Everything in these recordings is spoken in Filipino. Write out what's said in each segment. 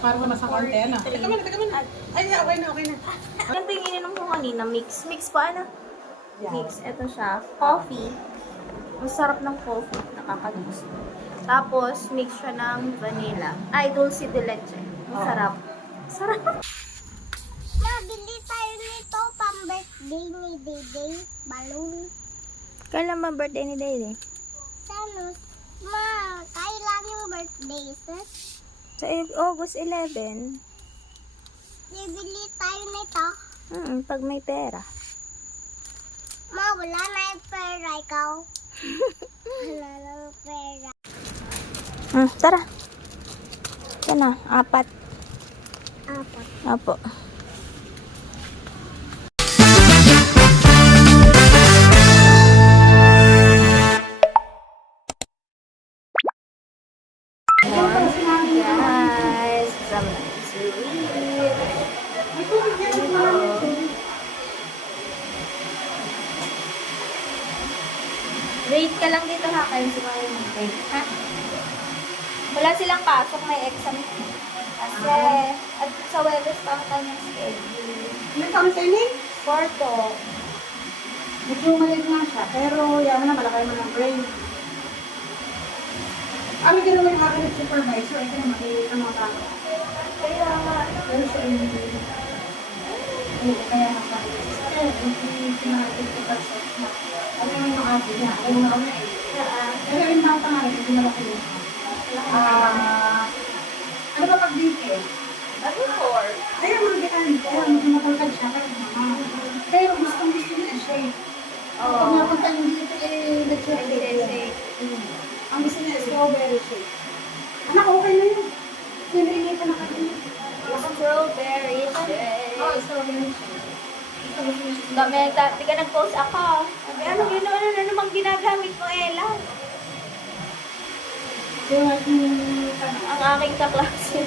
Parang nasa konti, ano? Teka muna. Ay, okay na. Ganito yung ininom ko kanina, mix. Mix po, ano? Mix. Ito siya. Coffee. Masarap ng coffee. Nakakagusto. Tapos, mix siya ng vanilla. Ay, dulce de leche. Masarap. Sarap. Nabili tayo nito pang birthday ni Dede. Balloon. Kailan ba birthday ni Dede? Ano? Ma, kailan yung birthday, sis? Sa August 11. Bibili tayo nito. Pag may pera. Ma, wala na yung pera, ikaw. Wala na yung pera. Tara. Yan na, 4. Apat. Opo. Guys, sama Wait ka lang dito ha, kayo si Mami mag-break, ha? Wala silang pasok, may exam. Kasi, at sa Webes pa ang kanyang schedule. Ilan taon sa ini? 4 po. Medyo maliit nga siya, pero yaman na, malaki mo ng brain. Ano ginawa yung aking supervisor? Ay, kaya makikita mga tao. Kaya nga, Pero siya yung... Kaya nakakita. Hindi sinabi ko pa sa... Ano yung mga ate niya? Ano yung mga ate? Pero yung mga pangalan, hindi na laki niya. Ano ba pag-dito? ano 4? Ayun, mga gano'n ko. Matalkad siya. Pero gustong-gusto niya siya eh. Pag napunta niyo dito eh, nag-shake. Ang gusto niya, strawberry shake. Anak, okay na yun. Sinringi pa na kayo. Strawberry shake. Oo, strawberry shake. Di ka nag-post ako. Sabi, ano namang ginagamit mo, Ella? Kaya Ang aking kaklase.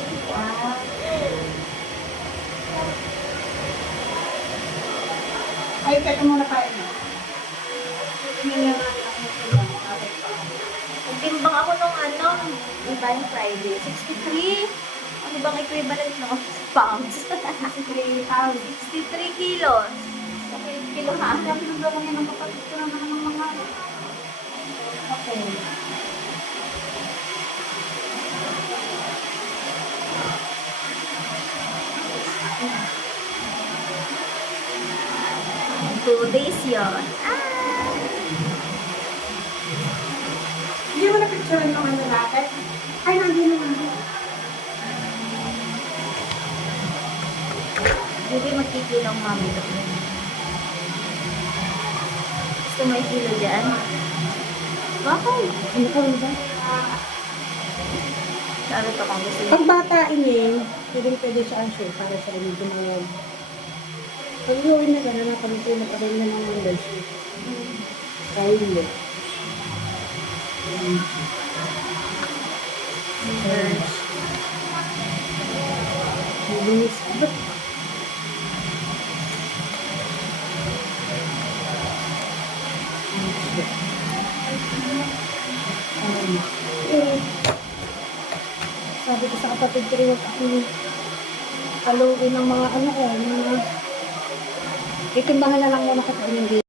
ay, teka muna kain mo. Nagtimbang ako nung Divine Friday. 63. Ano bang equivalent no? Pounds. 63 63 kilos. Okay, kilo ha? Ang pinagawa niya ng kapatid ko naman ng mga okay. Two days yun. Hindi mo na-picture yung ano natin? Ay, nandun naman. Hindi magkikilong mami doon. Gusto mo ikilo dyan? Bakit? Ano ka ba? Sabi ko kung gusto niya. Pag bata ini, pwede siya ang share para sa inyo ginawag. Pag iuwi na gano'n na pag ito na pag na ng windows. Kaya hindi. Bilis. Sabi ko sa kapatid ko rin, huwag ako haluin ng mga mga itimbangan na lang yung makakain ng dito.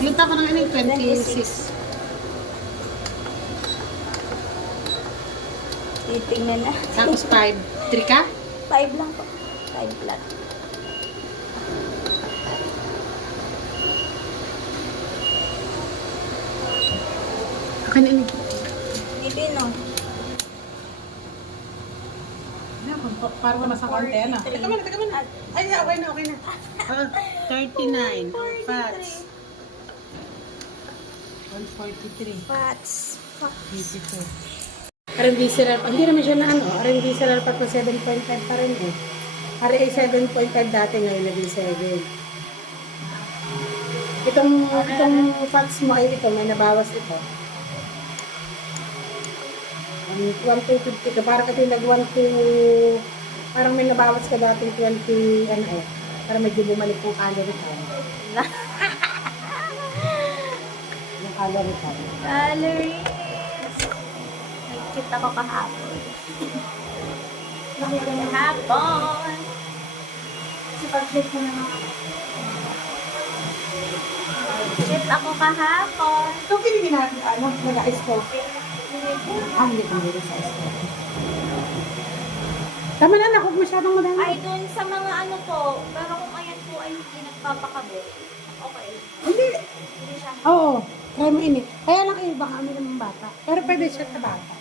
Ilang taon ka ng 26. Titingnan na. Tapos 5. 3 ka? 5 lang po. 5 flat. Akin na ini. Hindi no. Parang nasa konti, ano? Teka muna. Ay, okay na. 39. Fats. 143. Fats. Beautiful. R&D Cereal, hindi naman siya na R&D Cereal pa 7.5 pa rin eh. RA 7.5 dati, ngayon naging 7. Itong fats mo ay ito, may nabawas ito. 1,250 ka, parang ito yung parang may nabawas ka dating 20, para medyo bumalik yung calorie count. Yung calorie count. Calories. Nagkita ko kahapon. Nakita niya. Hapon. Kasi pag-check mo na naman. Shift ako kahapon. Ito pinigin natin, nag-ice coffee. Hindi ko nilito sa ice coffee. Tama na, huwag masyadong madami. Ay, dun sa mga ano po. Pero kung ayan po ay hindi nagpapakabit. Okay. Hindi. Hindi siya. Oo, try mo init. Kaya lang kayo, baka kami namang bata. Pero pwede siya sa bata.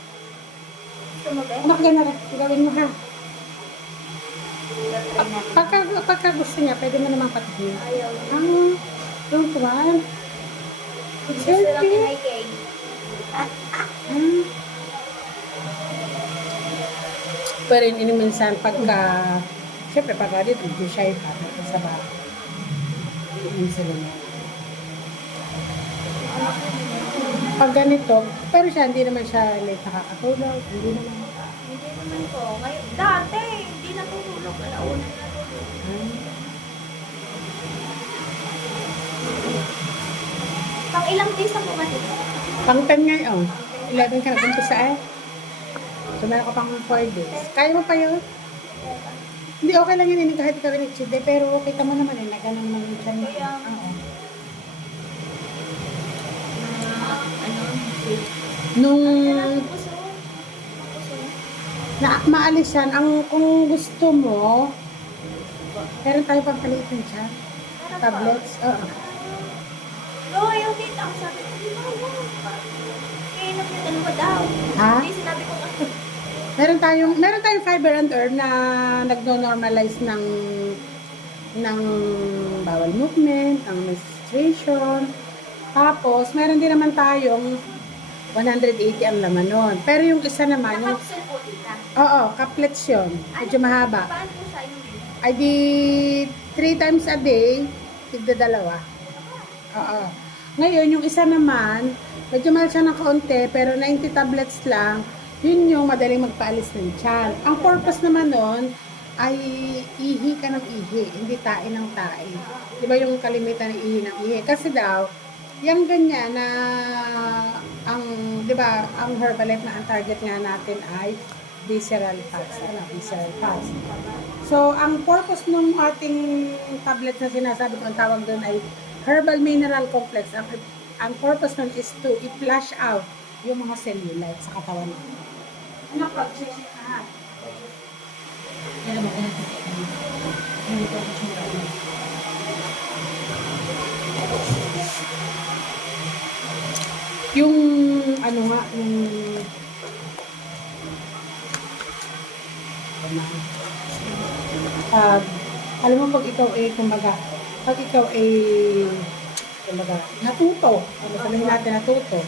Sumabit. Anak, gano'n rin. Gawin mo ha. Try natin. Pagka gusto niya, pwede mo namang patihin. Ayaw. Don't want. It's Gusto lang healthy. kinay Pero yun minsan pagka, siyempre pagka dito, hindi siya yung pagka sa bata. Minsan lang. Pag ganito, pero siya, hindi naman siya late nakakatulog. Hindi naman. Hindi naman po. Ngayon, dati, hindi natutulog. Alauna na natulog. Pang ilang days ang bumatid? Pang 10 ngayon. 11 ka nag-umpisa eh. So meron ka pang 4 days. Kaya mo pa yun? Hindi, okay lang yun kahit ikaw rin cheat day. Pero kita mo naman na gano'n naman yung chan. Kaya, Oo. ano, Nung puso. maalis yan, kung gusto mo, meron tayo pang paliit ng chan. Tablets. Oo. No, ayaw din. Ako sabi ko, di ba yan? Kaya na dalawa daw. Ha? Hindi, sinabi ko, Meron tayong fiber and herb na nagno-normalize ng bowel movement, ng menstruation. Tapos, meron din naman tayong 180 ang laman nun. Pero yung isa naman, yung, nakapsel po tita. oo, caplets yun. Medyo mahaba. Paano po siya yung Ay di 3 times a day, tigda dalawa. Oo. Ngayon, yung isa naman, medyo mahal siya ng kaunti, pero 90 tablets lang, yun yung madaling magpaalis ng tiyan. Ang purpose naman nun, ay ihi ka ng ihi, hindi tae ng tae. Di ba yung kalimitan ng ihi ng ihi? Kasi daw, yung ganyan na, di ba, ang Herbalife na ang target nga natin ay visceral fats. Visceral fats. So, ang purpose ng ating tablet na sinasabi ko, ang tawag doon ay Herbal Mineral Complex. Ang purpose nun is to i-flush out yung mga cellulite sa katawan natin. Ano pa? Check ha? Yung ano nga, yung alam mo pag ikaw ay kumbaga natuto, sabihin natin natuto,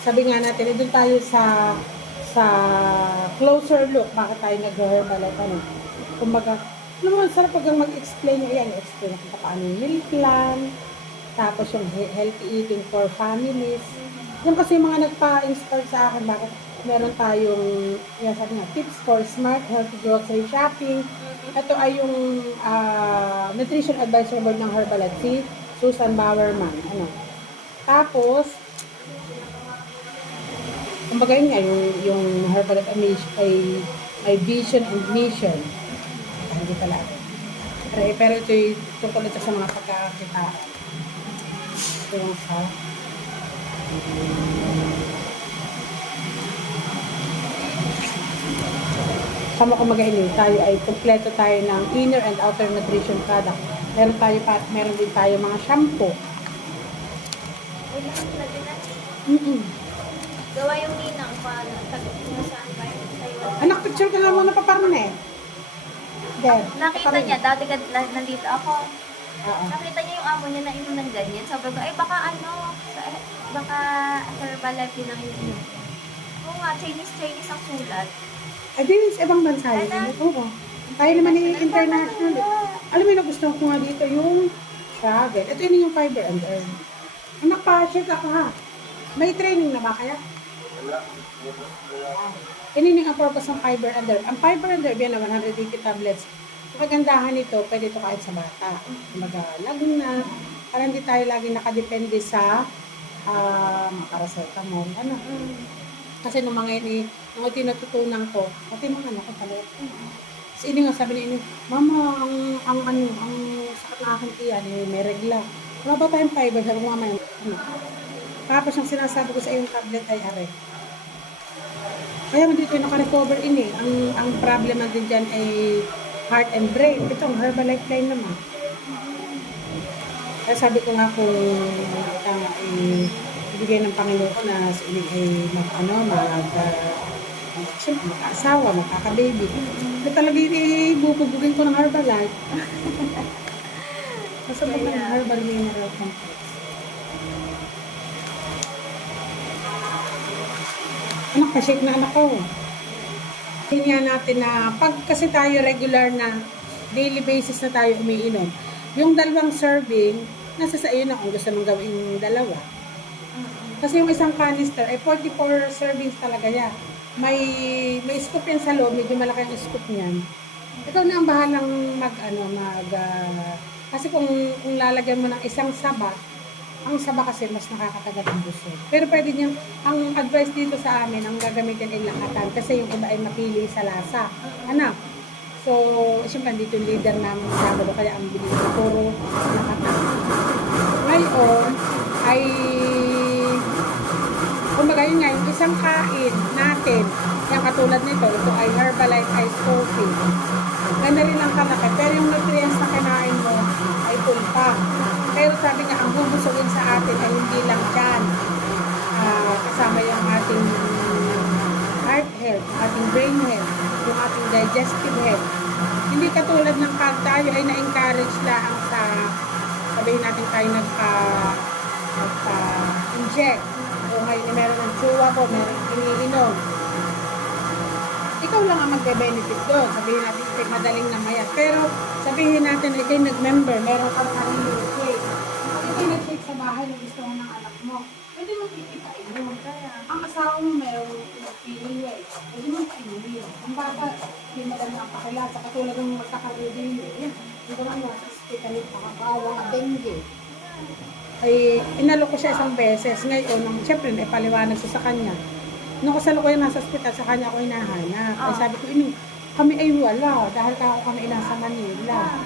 sabi nga natin doon tayo sa closer look, bakit tayo nag-herbalife ano, kumbaga alam mo, sarap pag mag-explain nyo yan, explain kung paano yung meal plan, tapos yung healthy eating for families. Yan kasi yung mga nagpa-inspire sa akin, bakit meron tayong, yan sabi nga, tips for smart healthy grocery shopping. Ito ay yung nutrition advisor board ng Herbalife, si Susan Bowerman. Ano. Tapos, kumbaga yun nga, yung Herbalife ay vision and mission. Hindi pala. Pero ito tungkol ito sa mga pagkakakita. Ito yung sa sama ko magainin, tayo ay kompleto tayo ng inner and outer nutrition product. Meron din tayo mga shampoo. Gawa yung ninang paano, saan ba yun? Anak, picture ka nga muna pa parang eh. There. Nakita niya, dati nandito ako. Oo. Nakita niya yung amo niya na inom ng ganyan. Sabi ko, baka baka Herbalife din ang ininom. Oo nga, Chinese ang sulat. Ay, din sa ibang bansa yun. Oo. Tayo naman ni international. Alam mo yung nagustuhan ko nga dito, yung travel. Ito yun yung fiber and earn. Anak pa, check ako ha. May training na ba kaya? Ini ang purpose ng fiber and herb. Ang fiber and herb yan na 180 tablets. Ang kagandahan nito, pwede ito kahit sa bata. Kumbaga, laging na, para hindi tayo lagi nakadepende sa paracetamol. Ano? Kasi nung mga ini, nung tinututunan ko, pati mga anak ko pala. Kasi ini nga sabi ni ini, Mama, ang sakit na aking tiyan, may regla. Wala ba tayong fiber? Sabi ko, Mama, ano? Tapos yung sinasabi ko sa yung tablet ay are. Kaya dito yung naka-recover ini. Ang problem din dyan ay heart and brain. Ito, ang Herbalife Line naman. Kaya sabi ko nga kung ibigay ng Panginoon ko na sa ini ay siyempre, mag-asawa, magkaka-baby. Kaya talaga ibubugin ko ng Herbalife. Kasi ba ng Herbal Mineral Complex? Anak, pa-shake na anak ko. Tingnan natin na pag kasi tayo regular na daily basis na tayo umiinom, yung 2 serving, nasa sa iyo na kung gusto mong gawin 2. Kasi yung isang canister, 44 servings talaga yan. May scoop yan sa loob, medyo malaki ang scoop niyan. Ikaw na ang bahalang kasi kung lalagyan mo ng isang saba, ang saba kasi mas nakakatagal ang busog. Pero pwede niyang, ang advice dito sa amin, ang gagamitin ay lakatan kasi yung iba ay mapili sa lasa. Anak. So, siyempre dito yung leader namin sa Sabado, kaya ang bilis na puro lakatan. Ngayon, ay kumbaga yun nga, yung isang kain natin, yung katulad nito, ito ay Herbalife Ice Coffee. Ganda rin ang kalaki, pero yung nutrients na kinain mo ay pulpa. Pero sabi nga, ang bubusugin sa atin ay hindi lang dyan. Kasama yung ating heart health, ating brain health, yung ating digestive health. Hindi katulad ng pag tayo ay na-encourage lang sa, sabihin natin tayo nagpa-inject. O ngayon meron ng tsuwa ko, meron iniinom. Ikaw lang ang magbe-benefit doon. Sabihin natin, madaling namayat. Pero sabihin natin, ikaw nag-member, meron kang sarili shake. Ikaw nag-shake sa bahay na gusto mo ng anak mo. Pwede mo kikitain mo. Ang asawa mo meron feeling well. Pwede mo kinuwi. Ang bata, hindi madali ang pakilasa. Katulad ng magkakaroon yan. Hindi lang mo sa hospital, pakakawang dengue. Ay inalo ko siya isang beses. Ngayon, siyempre, naipaliwanag siya sa kanya. Nung kasalukuyan nasa ospital, sa kanya ako hinahanap. Ay sabi ko, kami ay wala dahil kami nasa Manila.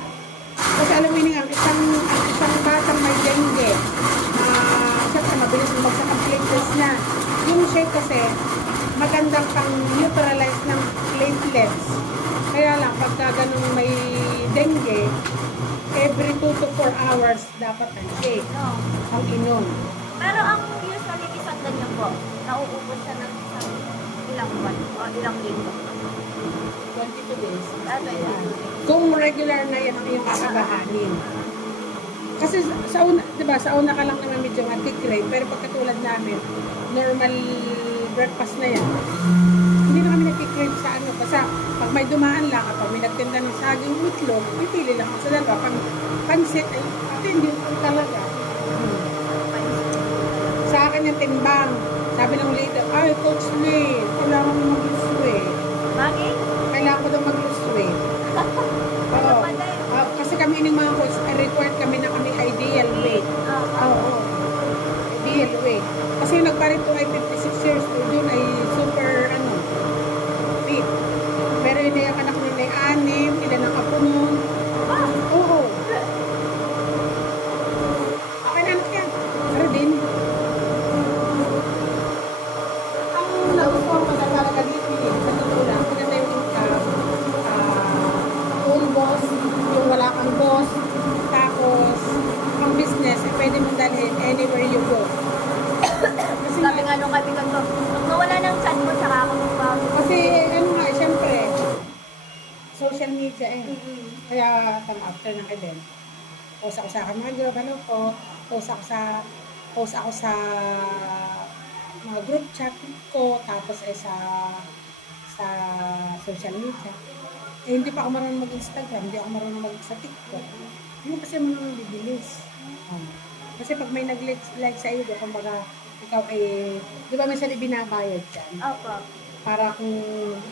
Kasi alam mo nga, isang batang may dengue, siyempre mabilis lumagsak ang platelets niya. Yung shake kasi, magandang pang neutralize ng platelets. Kaya lang, pagka ganun may dengue, every 2 to 4 hours dapat ang shake, ang inom. Pero ang usually isang ganyan po, nauubos siya ng isang ilang buwan o ilang linggo. 22 days. Kung Kung regular na yan ang iyong kakagahanin. Kasi sa una, diba, sa una ka lang naman medyo anti-crave, pero pagkatulad namin, normal breakfast na yan. Hindi na kami nag-crave sa ano. Kasi pag may dumaan lang, kapag may nagtinda ng saging itlog, pipili lang ako sa dalawa. Pag pansit, ay hindi ko talaga. Sa akin yung timbang. Sabi ng leader, ay, Coach Lee, kailangan mo mag-lose weight. Bakit? Kailangan ko daw mag-lose weight. Oo. Kasi kami ng mga coach, required kami na kami ideal weight. Oo. Ideal weight. Kasi yung nagparito ay 56 years old, yun ay super, fit. Pero yun yung anak nila ay 6, ilan ang apo nun. Oo. Okay na anak yan. Pero din. Ang nagustuhan ko na talaga dito yun, sa totoo lang, maganda yung full boss, yung wala kang boss, tapos ang business, pwede mong dalhin anywhere you go. Kasi Sabi nga nung kaibigan ko, nung nawala ng chat mo, tsaka ako magbago. Kasi syempre, social media Kaya after ng event, post ako sa akin mga group, post ako sa mga group chat ko, tapos sa social media. Hindi pa ako marunong mag-Instagram, hindi ako marunong sa TikTok. Hindi kasi marunong bibilis. Kasi pag may nag-like sa iyo, kumbaga, ikaw di ba minsan ibinabayad dyan? Opo. Para kung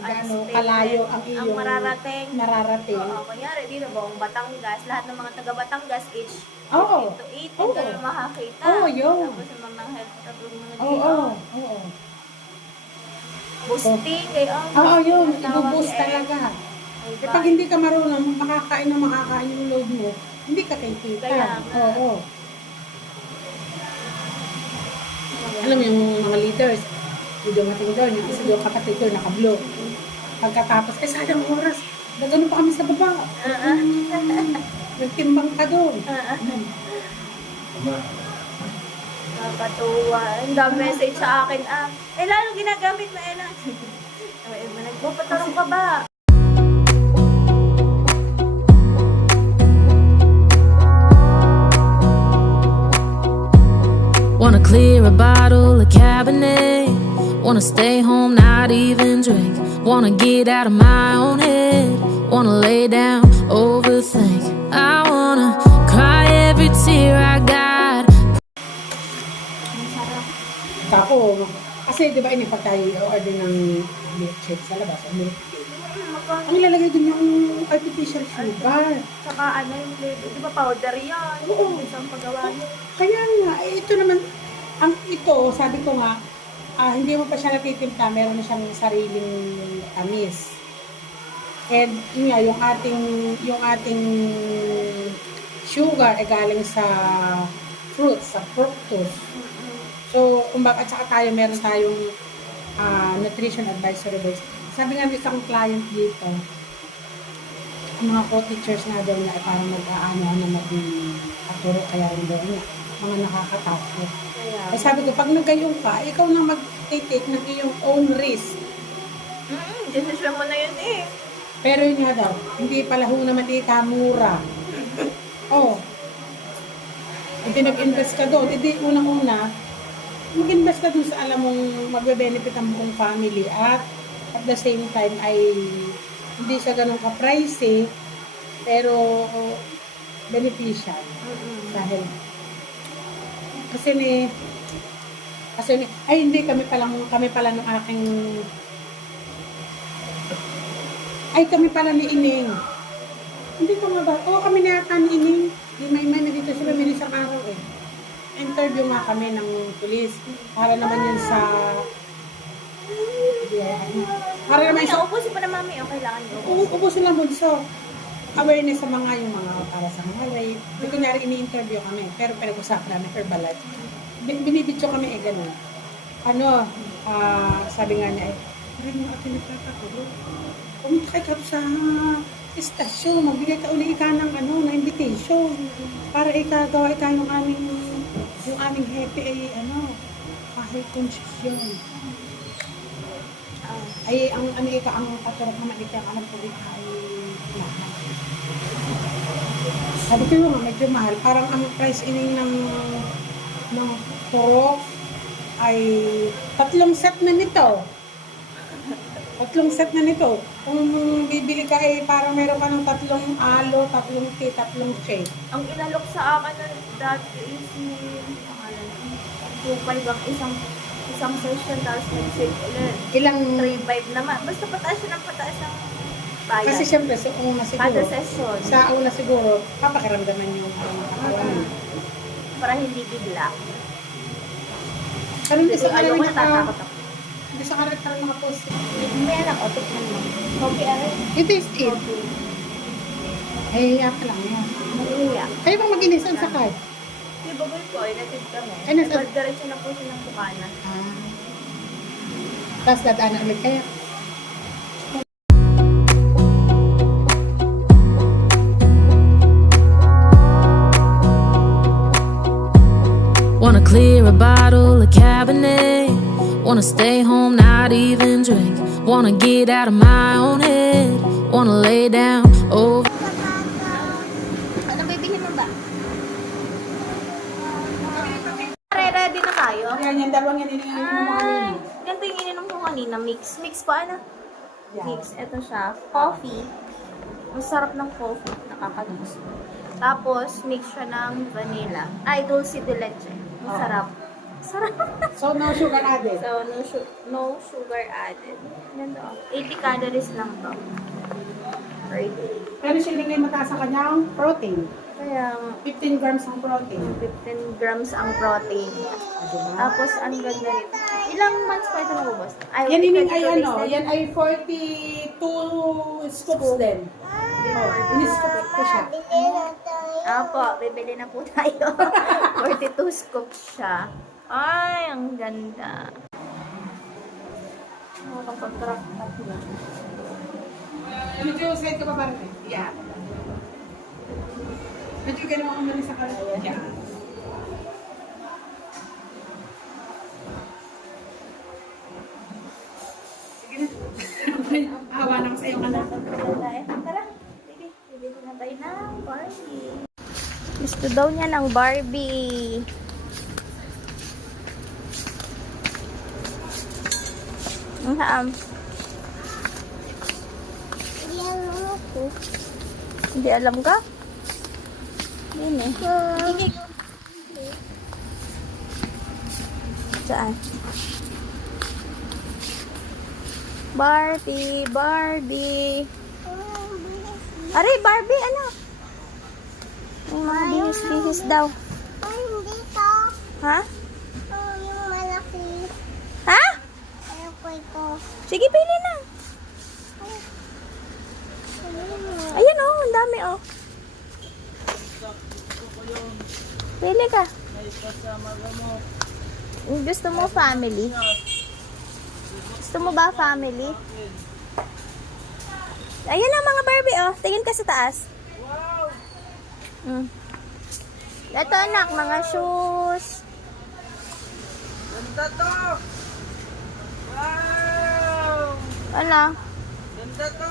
gaano kalayo ang iyong mararating. Oo, kunyari dito buong Batangas, lahat ng mga taga Batangas age 8 to 8 kayo makakita. Oo, yun. Tapos yung mga health, tapos mga Oo. Boosting, kaya Oo, yun. tawag Ibuboost eh. talaga. Ay, Eh, pag hindi ka marunong, makakain yung load mo, hindi ka kikita. Kaya nga. Oo. Alam mo yung mga leaders, yung dumating doon, yung isa doon kapatid ko, naka-blue. Pagkatapos, sayang oras. Nagano pa kami sa baba. Nagtimbang ka doon. Nakakatuwa. Ang dami message sa akin. Lalo ginagamit mo, Ella. Nagpapatarong ka ba? Wanna clear a bottle of Cabernet. Wanna stay home, not even drink. Wanna get out of my own head. Wanna lay down, overthink. I wanna cry every tear I got. Ako, kasi di ba inipag tayo i-order ng milkshake sa labas, o milk tea. Ang ilalagay din yung artificial sugar. Saka yung flavor. Di ba powder yan? Oo. Isang paggawa niya. Kaya nga, ito naman, ito, sabi ko nga, hindi mo pa siya natitimpla, meron na siyang sariling tamis. And yun nga, yung ating sugar ay galing sa fruits, sa fructose. So, kumbaga, at saka meron tayong nutrition advisory boards. Sabi nga ng isang client dito, ang mga co-teachers na daw na parang mag-aano na mag-aturo kaya rin daw niya, mga nakakatakot. Ay sabi ko, pag nagayong ka, ikaw na mag-take ng iyong own risk. Decision mo na yun eh. Pero yun nga daw, hindi pala ho naman mura. Oh. Hindi nag-invest ka doon. Hindi unang-una, mag-invest ka doon sa alam mong magbe-benefit ang buong family at the same time ay hindi siya ganun ka-pricey pero beneficial sa health. Kasi hindi kami pala ng aking kami pala ni Ining. Hindi ko nga ba? Oo, kami na yata ni Ining. Di may na dito sila minisang araw eh. Interview nga kami ng police. Para naman yun sa para naman sa Ubusin pa na mami. Okay lang. ubusin lang bunso. Awareness sa mga para sa mga rape. May kunyari ini-interview kami. Pero pinag-usapan namin Herbalife. Binibidyo kami gano'n. Sabi nga niya rin mo atin nagpapatulo. Pumunta kayo sa istasyon. Magbigay ka uli ka ng na invitation. Para ikagawa ka yung aming happy kahit konsesyon. Ang paturok naman ito, ang alam ko rin ay lahat. Sabi ko yung medyo mahal. Parang ang price ining ng turok ay 3 set na nito. 3 set na nito. Kung bibili ka parang meron ka ng 3 alo, 3 tea, 3 shake. Ang inalok sa akin na dati is 2.5 ang isang session tapos nag-save ulit. Ilang 3.5 naman. Basta pataas siya ng pataas ng bayad. kasi syempre sa una siguro. Kada session. Sa una siguro, papakiramdaman yung katawan. Para hindi bigla. Pero hindi sa Ayaw ko kanila natatakot ako. hindi sa kanila nakapost. May anak ko, tikman mo. Coffee aray. Ito is it. Ay, yaka lang yan. Mag-iiyak. Kayo bang mag-inisan sa card? Si Baboy ko, inatid kami. Ay, nasa- Diretso na po siya ng Bukana. Tapos dadaanan ulit kayo. Wanna clear a bottle of Cabernet. Wanna stay home, not even drink. Wanna get out of my own head. Wanna lay down, Anong bibihin mo ba? Ready na tayo? Yan, yung dalawang yan, iniinom mo kanina. Ganito yung ininom ko kanina. Mix po, Yan. Mix. Ito siya. Coffee. Ang sarap ng coffee. Nakakagusto. Tapos, mix siya ng vanilla. Dulce de leche. Ang sarap. Sarap. So, no sugar added. So, no sugar added. Ganda. 80 calories lang to. Per day. Pero siya nilagay mataas sa kanyang protein. Kaya 15 grams ang protein. 15 grams ang protein. Diba? Tapos, ang ganda rin. Ilang months pa ito nabubos? Yan ining ay 22 days ano, din. yan ay 42 scoops din. Oh, in-scoop ko siya. Apo, bibili na po tayo. 42 scoops siya. Ay, ang ganda. Makapag-track up na. Medyo side ka pa ba rin? Yeah. Medyo gano'n ako mali sa kalat. Yeah. Sige na. Hawa na ko sa iyong anak. Tara, sige. Bibili na tayo ng Barbie. Gusto daw niya ng Barbie. Hindi alam ka? Yun eh. Saan? Barbie, Barbie. Aray, Barbie, ano? Yung mga bihis-bihis daw. Ay, hindi to. Ha? Yung malaki. Ha? Ayoko ito. Sige, pili na. Ayan oh, ang dami oh. Pili ka. Gusto mo family? Gusto mo ba family? Ayan ang mga Barbie oh. Tingin ka sa taas. Ito anak, mga shoes. Ganda to! Wow! Ano? Ganda to!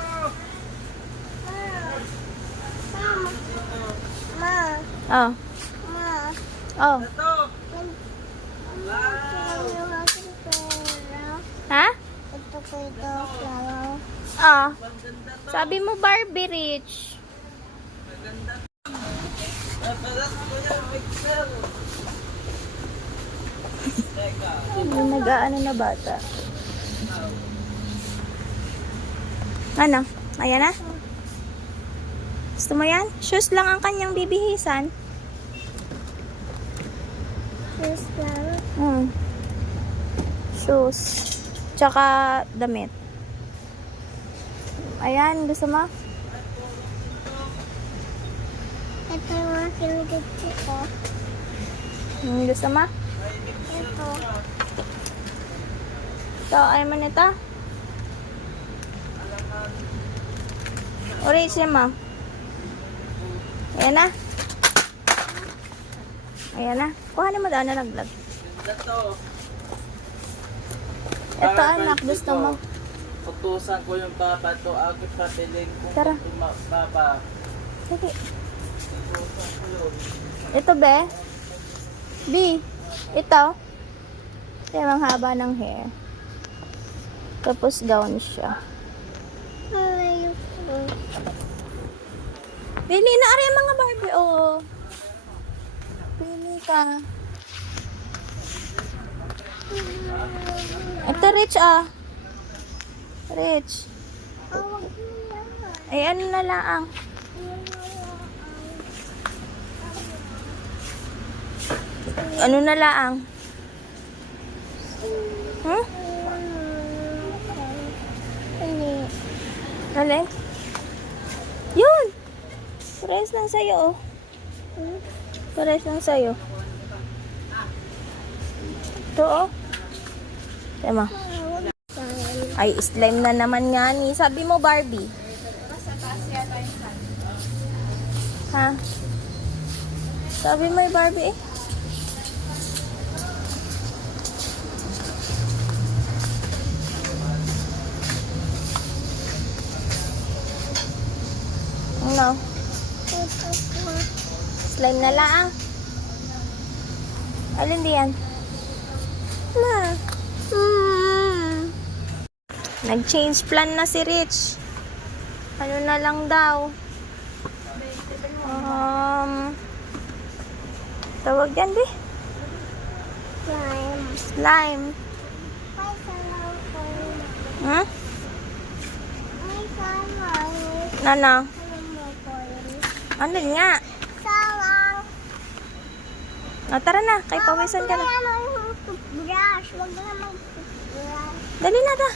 Ma, Oh. ma. Oh. Ganda to! Yung aking pera. Ha? Ito ko ito. Lalo. Ah. Sabi mo Barbie Rich. Napalas ko yung pixel! Teka. Yung nag-aano na bata. Ano? Ayan na? Gusto mo yan? Shoes lang ang kanyang bibihisan. Yes, lalo. Shoes. Tsaka damit. Ayan, gusto mo? Ito yung aking gusto ko. Gusto mo? Ito. Ito, ayaw mo nito? Orange niya mo. Ayan na. Ayan na. Kuhanin mo daw na naglag. Ganda to! Ito Para anak, birthday gusto ko. mo. Utusan ko yung papa to. Ako papiling kung Tara. papa. Sige. Utusan ko yun. Ito be. B. Ito. Kaya ang haba ng hair. Tapos gown siya. Ayoko. Pili na ari mga Barbie. Oh. Pili ka. Ito Rich ah. Rich. Ay ano na lang. Ano na lang. Hmm? Alin? Yun! Parehas lang sa'yo, oh. Parehas lang sa'yo. Ito, oh. Tema. Ay, slime na naman nga ni. Sabi mo, Barbie. Ha? Sabi mo, Barbie, eh. Ano? Slime na lang. Alin diyan? Ma. Nag-change plan na si Rich. Ano na lang daw? Tawag yan, be? Slime. Slime. May salaw ko. Hmm? May salaw. Ano? Alam mo ko yun. Ano nga? Sa O, tara na. Kay pawisan ka na. Ano yung toothbrush? Wag na mag-toothbrush. Dali na ta.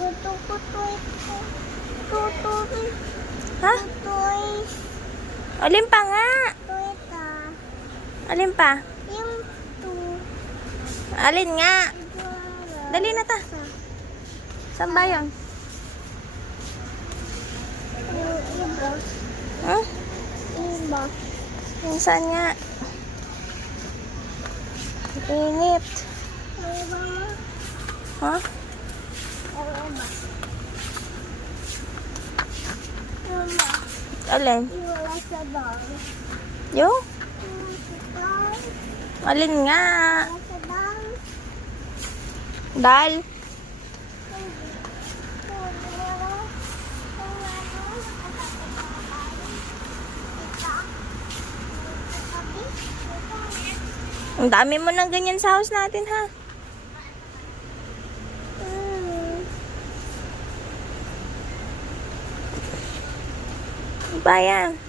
Gusto ko toys. Ha? Toys. Alin pa nga? Toys Alin pa? Yung Alin nga? Dali na ta. Saan ba yun? Iba. Huh? Iba. Yung saan nga? Init. Iba. Ha? Iba. Alin? Wala sa bang. Yung? Alin nga? Wala sa bang. Dal? Ang dami mo ng ganyan sa house natin, ha? Ano ba yan?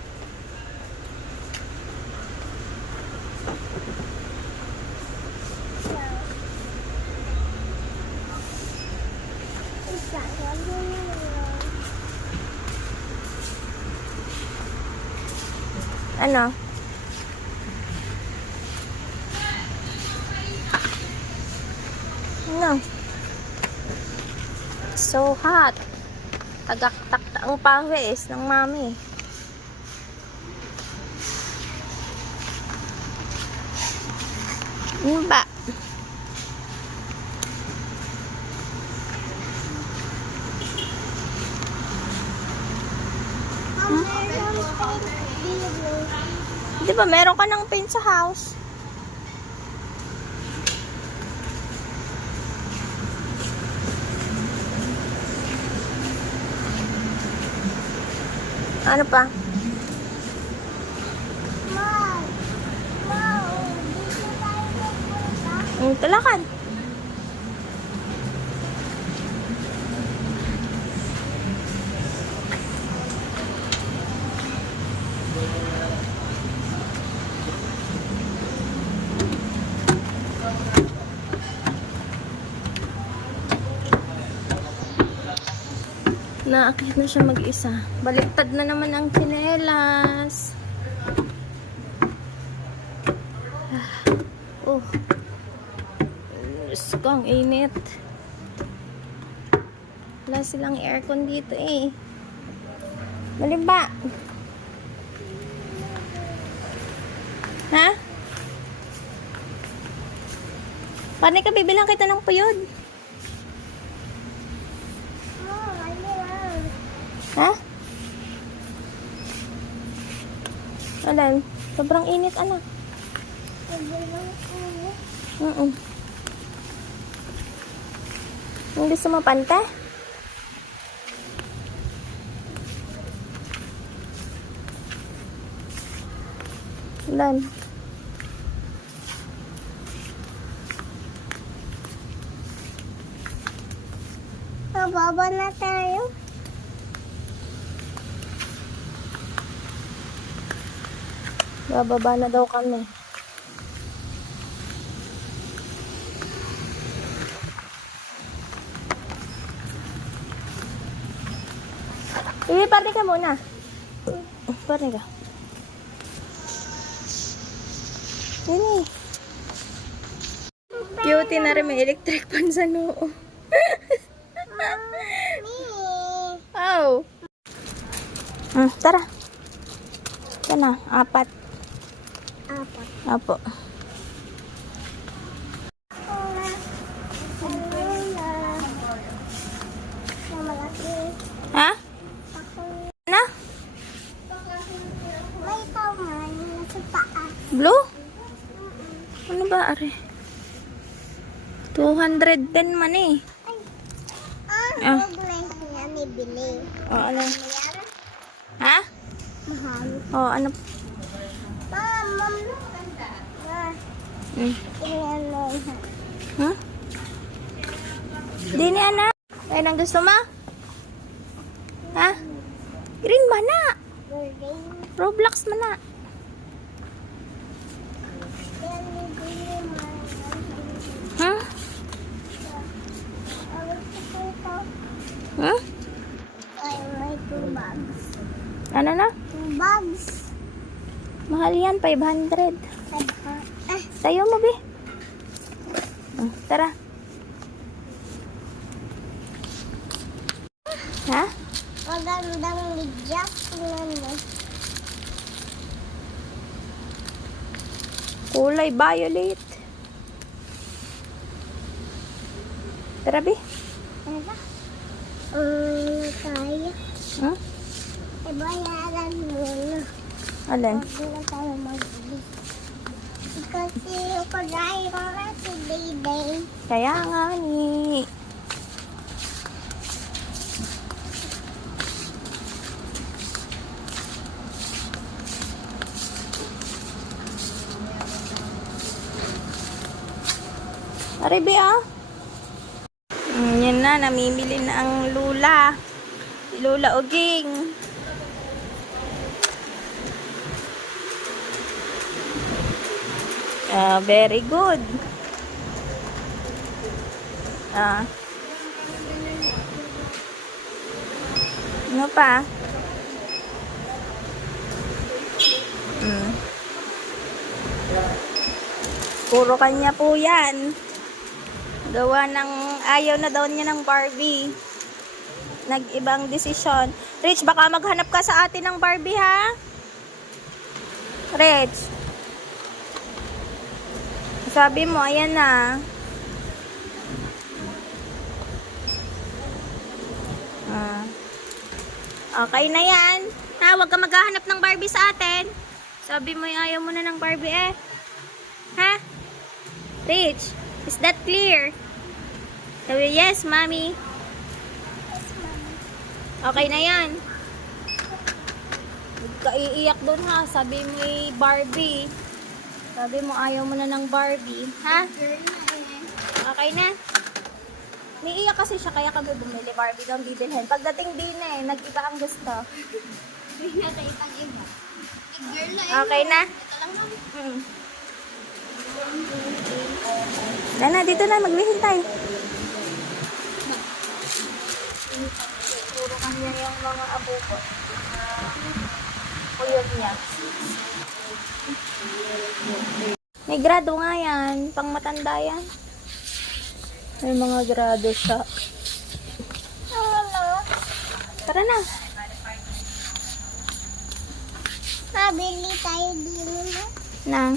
Ano? Ano? So hot. Tagaktak ang pawis ng mami. Ano ba? Di ba meron ka ng paint sa house? Ano pa? Talakan. Naakit na siya mag-isa. Baliktad na naman ang tsinelas. Oh. Diyos ko, ang init. Wala silang aircon dito eh. Malimba. Ha? Paano ka bibilang kita ng puyod? Ha? Alin? Sobrang init, anak. Yung gusto mo pante? Alin? Bababa na tayo. Bababa na daw kami. Party ka muna. Party ka. Ini. Cutie na rin, may electric pan sa noo. Oh. Tara. Yan na, 4. Apo. Ha? Ano? May kaman sa taas. Blue? Ano ba, are? 210 man eh. Huwag na niya nibili. Ano? Yan, Ha? mahal. Ano? Mom. Iyan mo. Huh? Di ni anak. Ay, nang gusto mo? Ha? Green ba na? Roblox man na. Ano na? 2 bags. Mahal yan, 500. Tayo mo, be. Tara. Ha? Magandang medyas. Tingnan. Kulay violet. Tara, be. Ano ba? Kaya. Hmm? Ibayaran mo na. Alin? Huwag na tayo magbili. Kasi ako dahil na si Day. Kaya nga ni. Aribe ah. Yan na, namimili na ang Lula. Si Lula Uging. Very good. Ano pa? Puro kanya po yan. Gawa ng, ayaw na daw niya ng Barbie. Nag-ibang desisyon. Rich, baka maghanap ka sa atin ng Barbie, ha? Rich. Sabi mo, ayan na. Okay na yan. Ha, huwag ka maghahanap ng Barbie sa atin. Sabi mo, ayaw mo na ng Barbie eh. Ha? Rich, is that clear? Sabi, yes, mommy. Okay na yan. Huwag ka iiyak dun ha. Sabi mo, Barbie. Sabi mo, ayaw mo na ng Barbie. Ha? Okay na. Niiyak kasi siya, kaya kami bumili Barbie ng bibilhin. Pagdating din nag-iba ang gusto. Okay na? Dana, dito na, maglihim tayo. Puro kanya yung mga abo ko. Kuyog niya. May grado nga yan. Pang matanda yan. May mga grado siya. Tara na. Mabili tayo din na. Nang?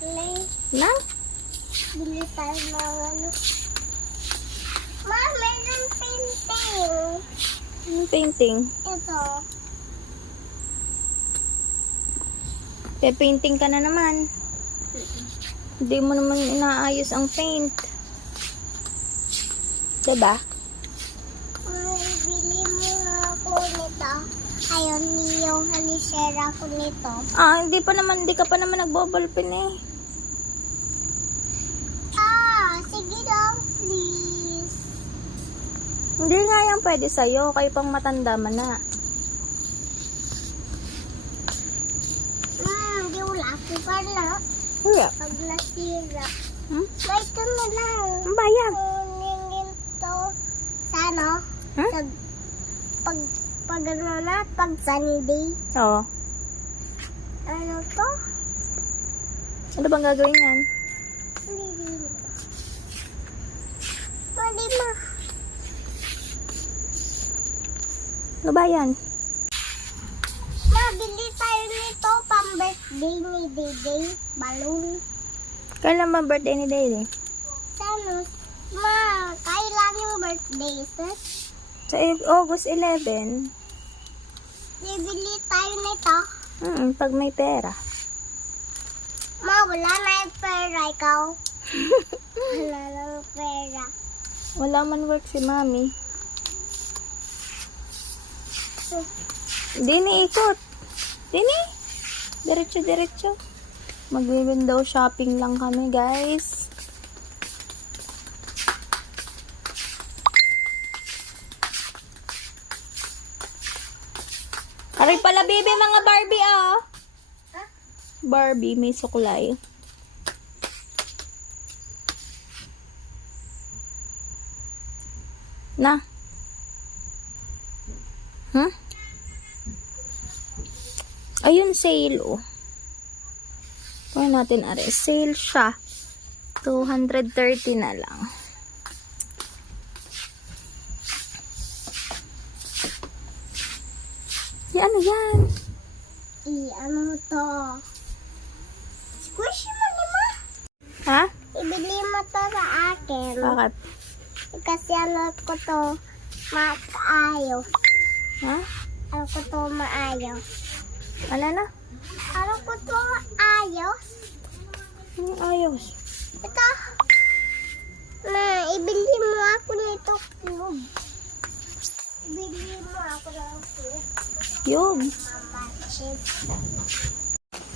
Play. Nang? Bili tayo ng ano. Ma, meron painting. Yung painting. Ito. Painting ka na naman. Hindi mo naman inaayos ang paint. Diba? Bili mo na ako nito. Ayun, yung halisera ko nito. Hindi ka pa naman nagboballpen eh. Sige lang, please. Hindi nga yan pwede sa'yo. Kayo pang matanda man na. Di wala ako pala. Hindi. Pag nasira. Hmm? May ito na lang. Ang bayan. Kunin to sa ano? Huh? Pag ano na, pag sunny day. Oo. Ano to? Ano bang gagawin yan? Hindi. Mali ma. Ano ba yan? Mabili tayo nito pang birthday ni Dede. Balloon. Kailan ba birthday ni Daddy? Ano? Ma, kailan yung birthday, sis? Sa August 11. Bibili tayo nito. Pag may pera. Ma, wala na yung pera, ikaw. Wala na yung pera. Wala man work si Mami. Dini, ikot. Dini. Diretso. Mag-window shopping lang kami, guys. Aray pala, baby, mga Barbie, Barbie, may suklay. Na. Hmm? Ayun, sale, oh. Kuha natin, are. Sale siya. 230 na lang. Ano yan? Ano to? Squishy mo ni ma. Ha? Ibili mo to sa akin. Bakit? Kasi ano ko to maayos. Ha? Ano ko to maayos. Ano na? Ano ko to maayos. Ano ayos? Ito. Ma, ibili mo ako nito cube. Ibili mo ako ng cube. Cube. Mama, chip.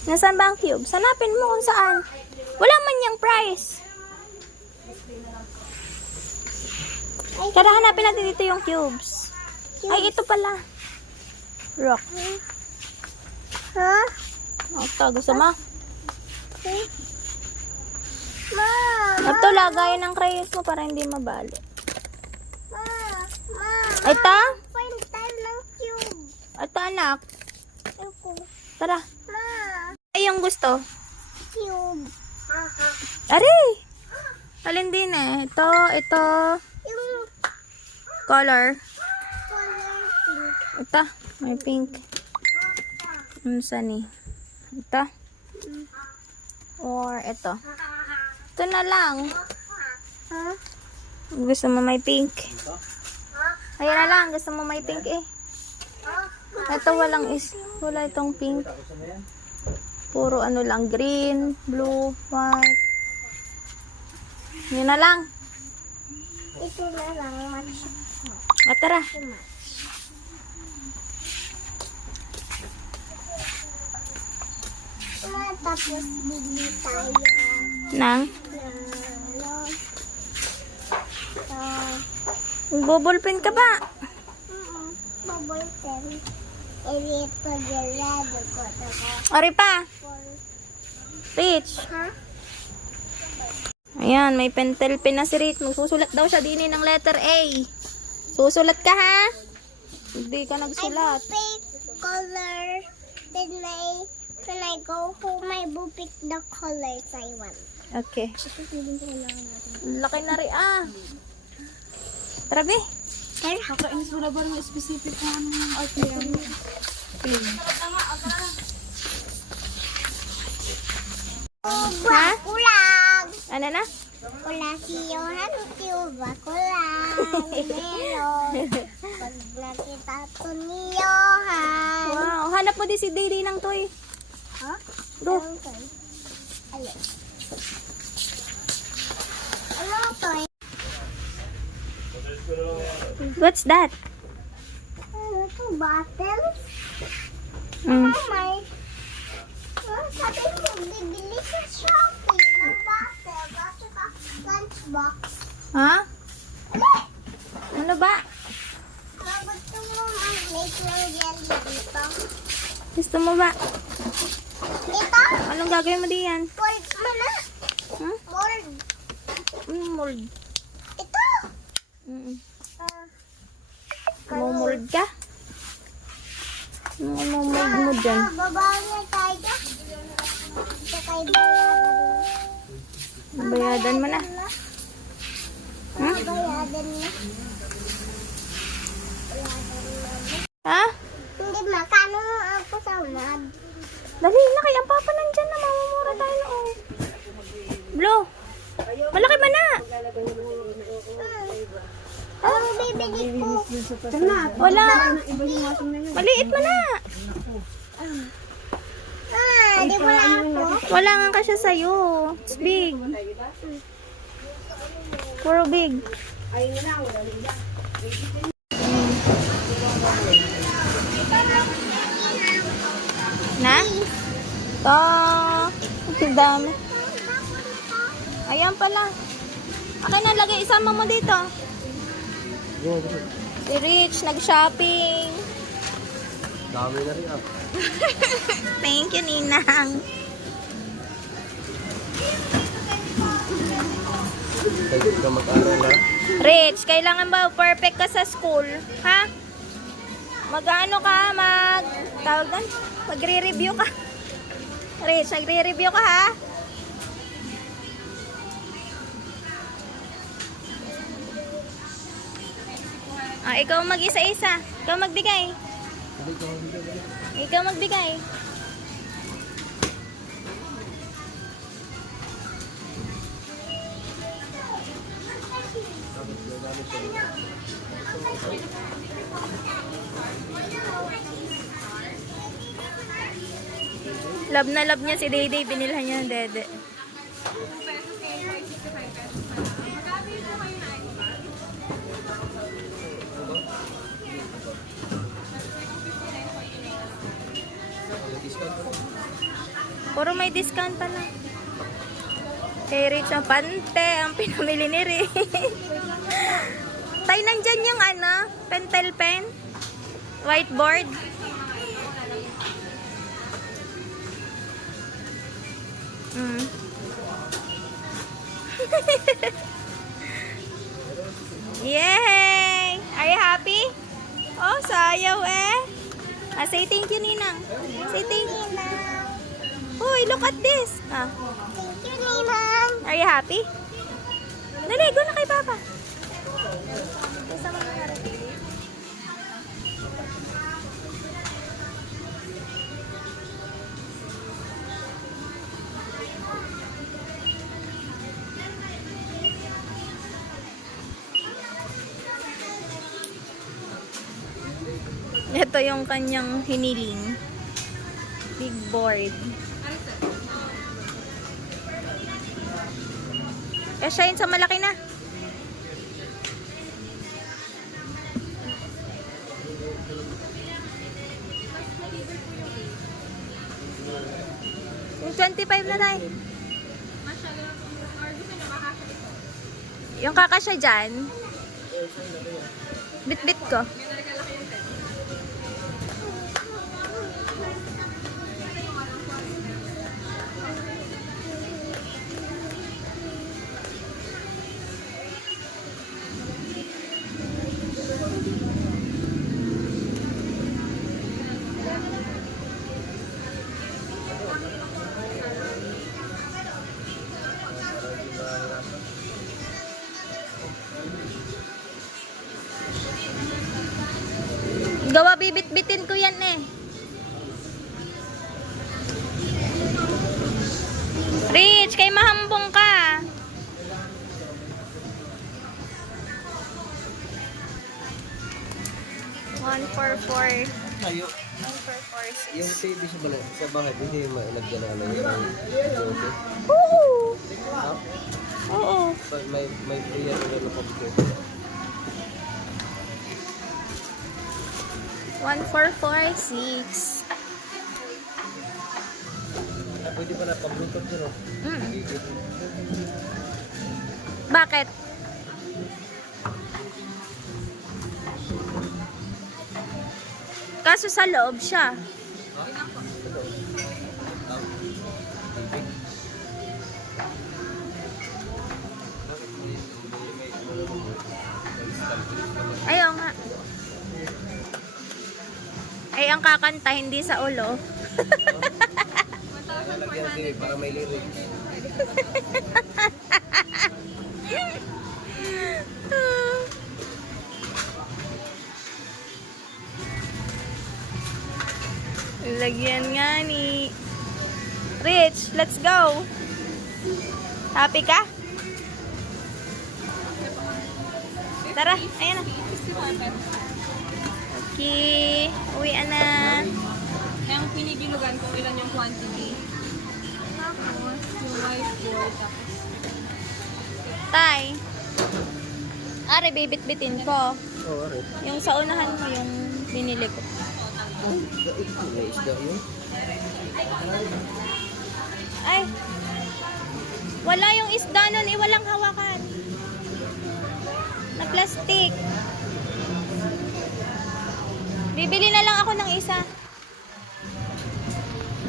Nasaan ba ang cube? Hanapin mo kung saan. Wala man yung price. Tara, hanapin natin dito yung cubes. Ay, ito pala. Rock. Ha? Ito, gusto mo? Ma, Ito, lagayan ng crayons mo para hindi mabalo. ma. Ito? Find time ng cube. Ito, anak. Ito. Tara. Ma, Ay, yung gusto. cube. Ari! Alin din eh. Ito. Yung Color. color pink. Ito. May pink. Saan eh? Ito. Or ito. Ito na lang. Ha? Gusto mo may pink? Ayan na lang. Gusto mo may pink eh. Ito wala itong pink. Puro ano lang. Green, blue, white. Yun na lang. Ito na lang. Match. O tara. Tapos bili tayo Nang. ano, Bubble-pen ka ba? bubble pen. Ito gelado ko. Ori pa. Rich. Ha? Ayan, may pentel pen na si Rich. Magsusulat daw siya din ng letter A. Susulat ka ha? Hindi ka nagsulat. I will pick color. When I go home, I will pick the colors I want. Okay. Laki na rin ah. Tara be. Kakainis mo na ba ng specific na RPM? Ha? Kulang! Ano na? Kulang siyohan, ba? Kulang. Meron. Pag nakita to niyohan. Wow, hanap mo din si Didi ng toy. Ha? Go. Alin? Ano to? What's that? Ano to? Bottles? Mm. Mamay. Sabi mo, bibili sa Shopee ng bottle at saka lunchbox. Ha? Ano ba? Gusto mo mag-make ng jelly dito? Gusto mo ba? Dito? Anong gagawin mo diyan? Mold mo na. Hmm? Mold. Mold. Ito. Mold ka? Ano mold mo dyan? Babaw na tayo. Ito kay bayadan. Bayadan mo na. Bayadan na. Ha? Hindi makano ako sa mad. Dali na kaya ang papa nandyan na mamamura tayo noon. Blue. Malaki ba na? Ang bibili ko. Wala. Maliit mo na. Di mo na ako. Wala nga kasya sa'yo. It's big. Puro big. Na? To. Ang dami. Ayan pala. Akin na, lagay. Isama mo dito. Si Rich, nag-shopping. Dami na rin ah. Thank you, Ninang. Pwede ka mag-aral ha? Rich, kailangan ba perfect ka sa school? Ha? Mag-ano ka? Tawag doon? Magre-review ka. Rich, magre-review ka ha? Ah, ikaw mag-isa-isa. Ikaw magbigay. Ikaw magbigay. Love na love niya si Dayday. Binilhan niya ng dede. Puro may discount pala. Kay Rich ang pante, ang pinamili ni Rich. Tay, nandyan yung pentel pen, whiteboard. Yay! Are you happy? Oh, sayaw eh. Say thank you, Ninang. Say thank you. Uy, look at this. Thank you, Ninang. Are you happy? Dali, go na kay Papa. Kasama mo na rin. Ito yung kanyang hiniling. Big board. Kasya yun sa malaki na. Yung 25 na tayo. Yung kakasya dyan. Bit-bit ko. Gawa bibit-bitin ko yan eh. Rich, kay mahambong ka. One, four, four. Tayo. 1, 4, 4, 6. Yung TV sa bahay, hindi malagyan na ano yung okay. Oo. Oo. May prayer na computer. 1, 4, 4, 6. Pwede pa na pag-bluetooth yun, oh. Bakit? Kaso sa loob siya. Ayaw nga. Ay, ang kakanta, hindi sa ulo. Lagyan natin para may lyrics. Lagyan nga ni Rich, let's go. Happy ka? Tara, ayan na. Okay, uwian na. Yung pinibilugan kung ilan yung quantity. Tapos, yung whiteboard. Tapos, Tay. Are, bibit-bitin ko. Oo, oh, right. Yung sa unahan mo, yung binili ko. May isda yun. Ay, wala yung isda nun, walang hawakan. Na plastic. Bibili na lang ako ng isa.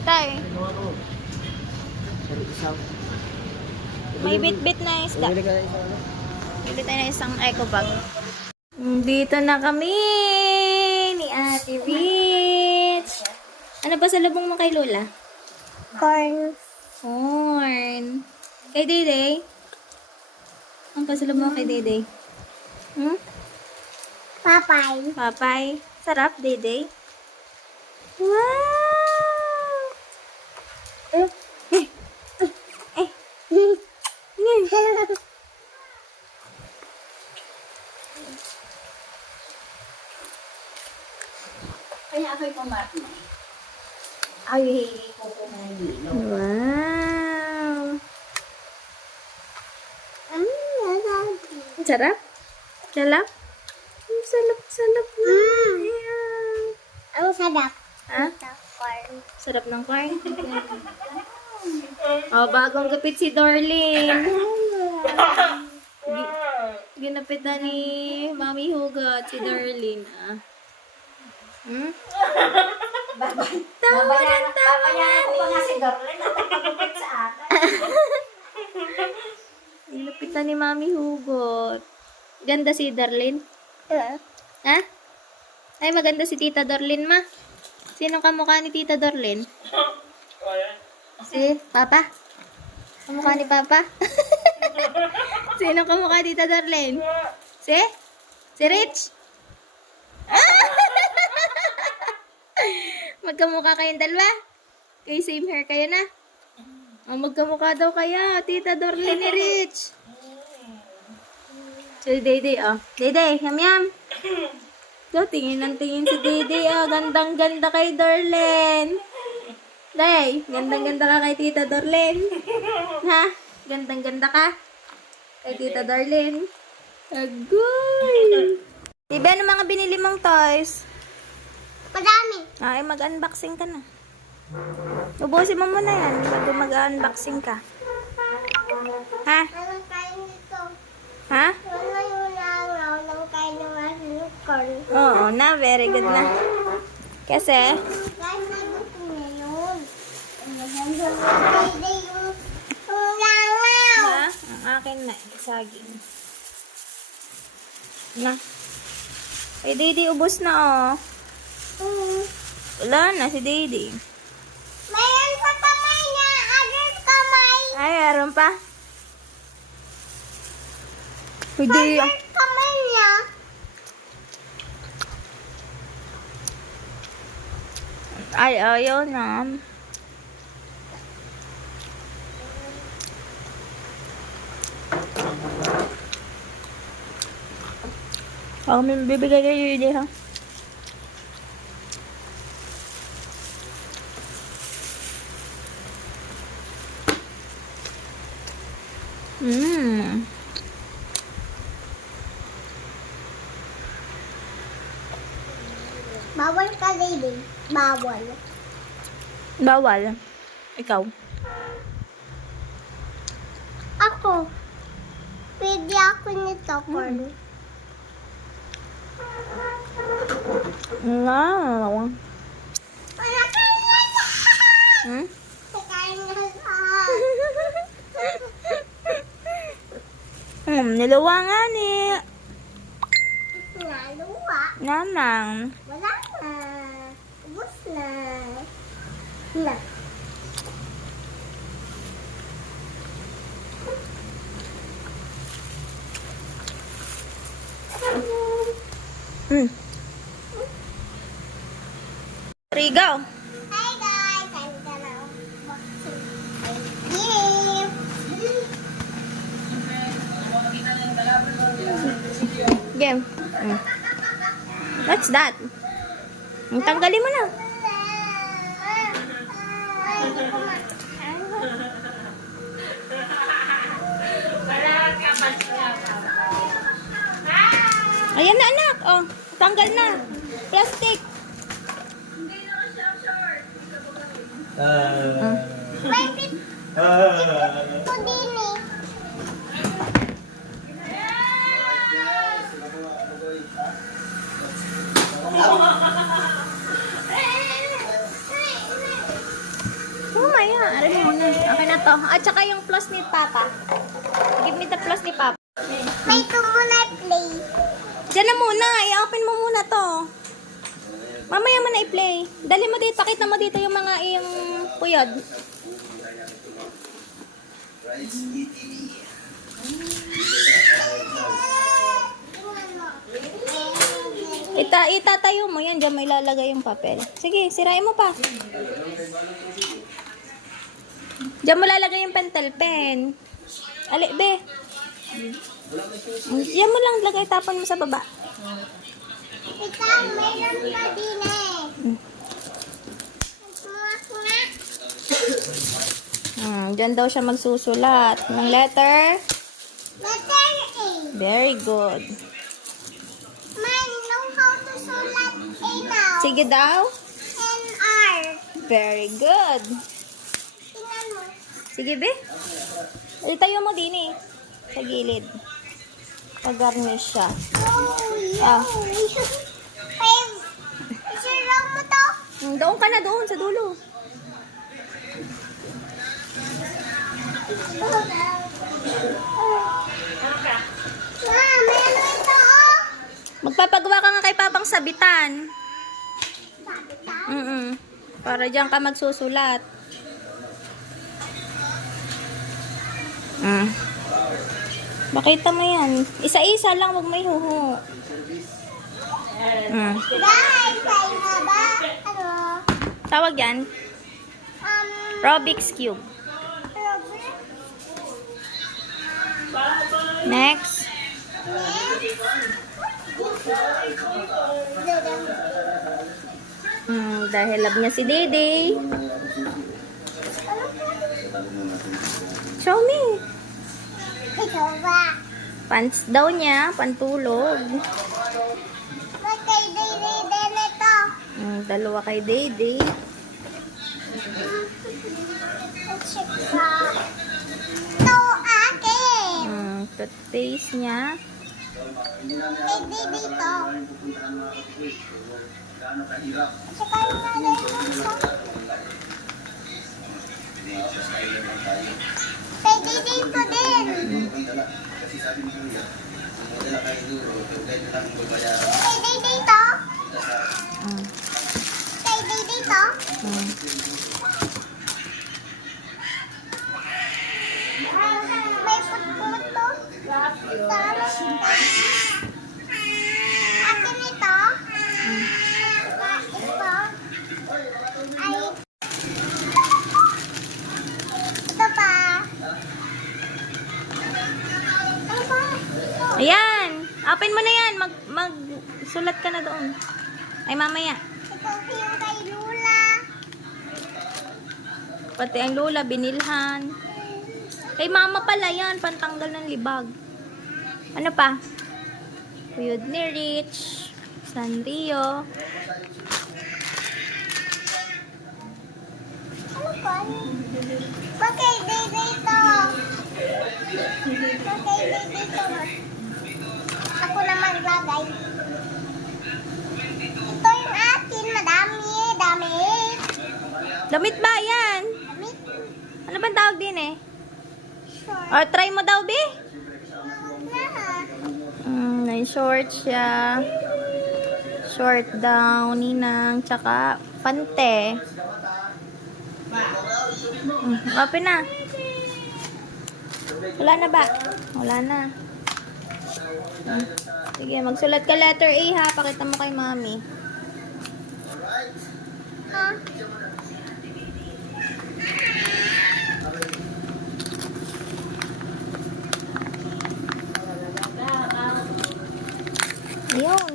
Tay, may bit-bit na isda. Bumili ka na isang ano? Bili tayo ng isang eco bag. Dito na kami ni Ate Rich. Ano ba salubong mo kay Lola? Corn. Corn. Kay Dede? Ang pasalubong mo kay Dede? Hmm? Papay. Papay. Sarap, Dede. Wow! Kaya ako'y pumatay. Ay, ko kumain. Wow! Mm, Sarap? Sarap? Ang sarap na. Ayan. ang sarap. Ha? Ito, corn. Sarap ng corn. Oh, bagong gupit si Darlene. Ginapit na ni Mami Hugot si Darlene. Ah. Hmm? Tawa ng tawa nga Ako pa nga ni. si Darlene at nagpagupit sa akin. Ginapit na ni Mami Hugot. Ganda si Darlene. Ha? Ay, maganda si Tita Darlene, ma. Sino kamukha ni Tita Darlene? Si Papa? Kamukha ni Papa? Sino kamukha ni Tita Darlene? Si? Si Rich? Magkamukha kayong dalawa? Kay same hair kayo na? Oh, magkamukha daw kaya, Tita Darlene ni Rich. Si Dede, oh. Dede, yam yam. So, tingin ng tingin si Dede, oh. Gandang-ganda kay Darlene. Day, gandang-ganda ka kay Tita Darlene. Ha? Gandang-ganda ka? Kay Tita Darlene. Agoy! Diba, ano mga binili mong toys? Madami. Ay, mag-unboxing ka na. Ubusin mo muna yan bago mag-unboxing ka. Ha? Anong kain nito? Ha? Wala yung langaw ng kain ng corn. Oo na, very good na. Kasi, Kain na gusto niya yun. Hindi yung langaw. ha? Ang akin na, saging. Na. Ay, Didi, ubos na, oh. Wala na, si Didi. Mayroon sa kamay niya. Agad kamay. Ay, meron pa. Hindi. Agad kamay niya. Ay, ayaw na. Ako may bibigay kayo yun, ha? Mmm. Bawal ka, baby. Bawal. Bawal. Ikaw. Ako. Pwede ako nito, corn. Wow. Wala kain na Hmm? Kain na Niluwa nga ni. Naluwa. Namang. Wala na. Ubus na. Na. Hmm. Rigo. Hi guys! I'm gonna unboxing my gift. Game. Hmm. What's that? Tanggalin mo na. Ayan na, anak. Oh, tanggal na. Plastic. Baby, pudini. Oh, maya. Aray mo na. Okay na to. At saka yung plus ni Papa. Give me the plus ni Papa. May tumulay play. Diyan na muna. I-open mo muna to. Mamaya mo na i-play. Dali mo dito. Kita mo dito yung mga yung puyod. Itatayo mo yan. Diyan mo ilalagay yung papel. Sige, sirain mo pa. Diyan mo lalagay yung pentel pen. Ali, be. Diyan mo lang lagay. Tapan mo sa baba. Ika, mayroon pa din eh. Ako na. Diyan daw siya magsusulat ng letter. Letter A. Very good. Man, know how to sulat A now. Sige daw. N, R. Very good. Tingnan mo. Sige, be. Itayo mo din eh. Sa gilid. Pag-garnish siya. Oh, Five. Isiraw mo to. Doon ka na doon, sa dulo. May ano ito, oh. Magpapagawa ka nga kay Papang sabitan. Sabitan. Para diyan ka magsusulat. Makita mo yan. Isa-isa lang, wag may huhu. Guys, ay nga ba? Ano? Tawag yan, Rubik's Cube. Next. Dahil love niya si Dede. Show me. Ikaw ba? Pants daw niya, pantulog. Ba't kay Dede din ito? Dalawa kay Dede. Check ka. Ito akin. Toothpaste niya. Kay Dede ito. Tsaka yung nanay mo ito. Kay Dede ito din. Kay Dede ito. Kay Dede ito. May putputo. Sana. Akin ito. Ito. Ay. Ito pa. Ano ba? Ito. Ayan. Open mo na yan. Magsulat ka na doon. Ay, mamaya. Ito yung kay Lula. Pati ang Lola, binilhan. Kay mama pala yan. Pantanggal ng libag. Ano pa? Kuyod ni Rich. Sanrio. Ano ba? Bakay Dede ito. Bakay Dede ito. Ako naman lagay. Ito yung akin. Madami. Dami. Damit ba yan? Dami. Ano bang tawag din eh? Short Or try mo daw, be? na. May short siya. Short daw, ninang. Tsaka, pante. Open na. Wala na ba? Wala na. Sige, magsulat ka letter A ha. Pakita mo kay mami. Ha? Ayun.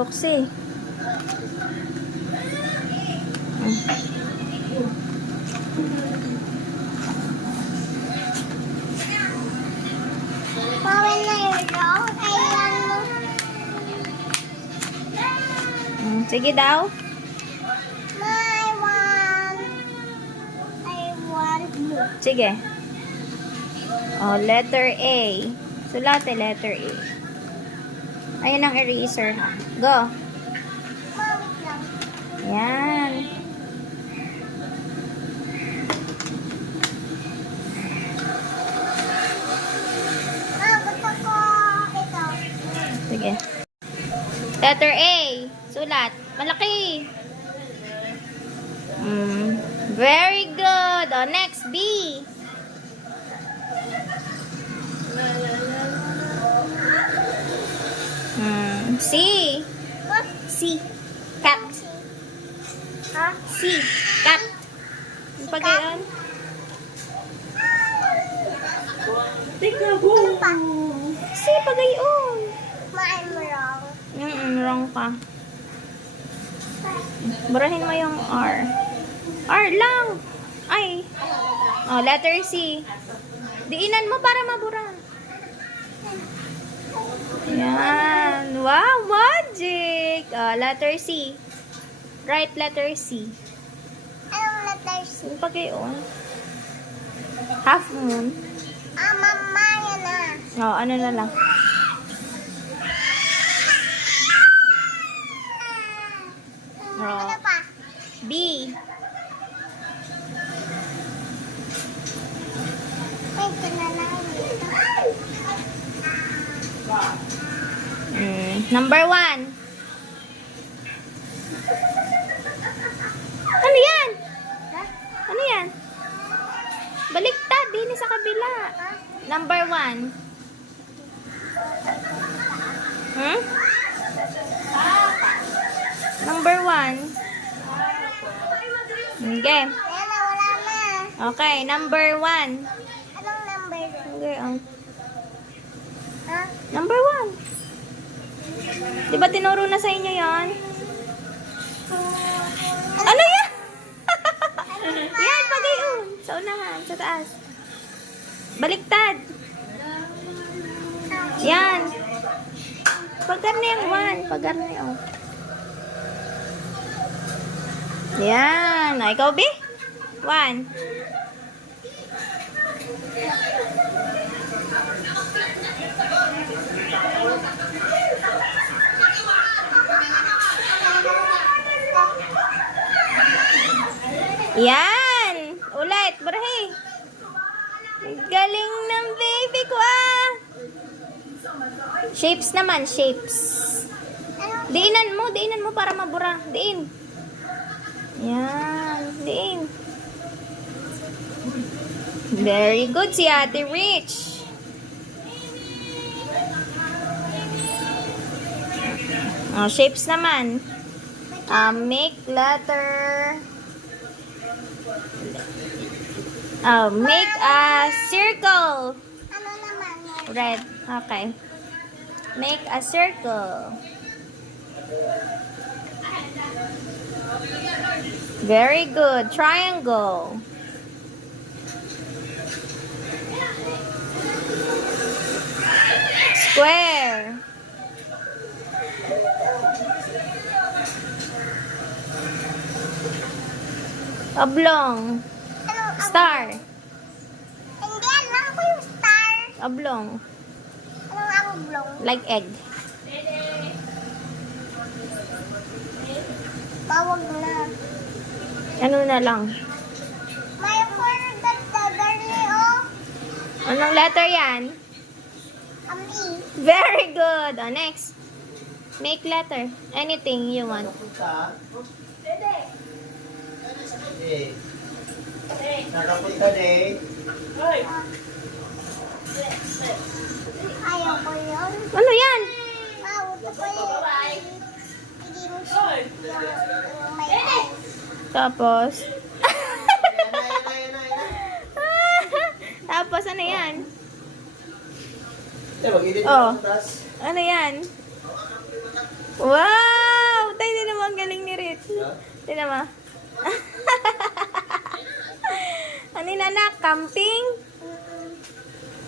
Buksi. Bawal na yun daw. Kailan mo? Sige daw. I want blue. Sige. Oh, letter A. Sulate letter A. Ayan ang eraser ha. Go. Mawit lang. Yan. Gusto ko ito. Sige. Letter A. Sulat. Malaki. Very good. Oh, next, B. C. C. Cat. Ha? C. Cat. Yung pag-iyon. Ano pa? C. Pag-iyon. I'm wrong. Wrong ka. Burahin mo yung R. R lang. Ay. Oh, letter C. Diinan mo para mabura. Yan. Wow, magic. Oh, letter C. Right letter C. Anong letter C? Yung pag-iyon. Half moon. Ah, mama, yan na. Oh, ano na lang. Ano pa? B. Wait, ito na lang. Number 1. Ano yan? Ano yan? Baliktad, din sa kabila. Number 1. Number 1. Okay. Yan na, wala na. Okay, number 1. Anong number doon? Okay, Ha? number 1. Di ba tinuro na sa inyo yan? Ano yan? Yan, pag-iyon. Sa unahan, sa taas. Baliktad. Yan. Pag-garni yung 1. Pag-garni, oh. Yan. O, ikaw, B? 1. Yan. Ulit. Barahi. Galing ng baby ko, ah. Shapes naman. Shapes. Diinan mo para mabura. Diin. Yan. Diin. Very good si Ate Rich. Oh, shapes naman. Make letter. Make a circle. Ano naman? Red. Okay. Make a circle. Very good. Triangle. Square. Oblong. Star. Hindi, alam ko yung star. Oblong. Anong oblong? Like egg. Bawag na. Ano na lang. May forgot the girly, oh. Anong letter yan? E. Very good. Oh, next. Make letter. Anything you want. Nakapunta din. Ayaw ko yun. Ano yan? Ito ko yun. Hindi mo siya yung may eyes. Tapos. Tapos ano yan? Oh. Ano yan? Wow! Tayo din naman galing ni Rich. Tignan mo. Ano yun, anak? Camping?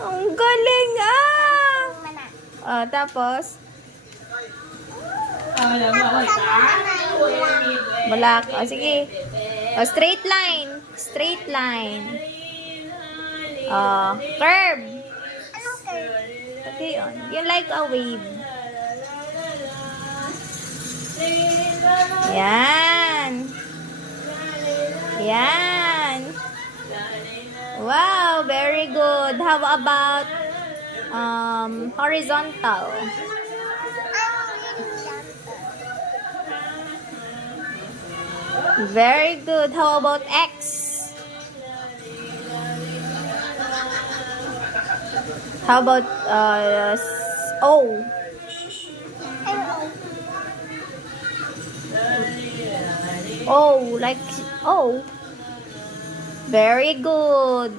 Ang galing, ah! Mana. Oh, tapos? Balak. Oh, sige. Oh, straight line. Straight line. Oh, curve. Anong curve? Okay, yun. Yung like a wave. Yan. Yan. Wow, very good. How about horizontal? Anong horizontal? Very good. How about X? How about O? O, like O. Very good.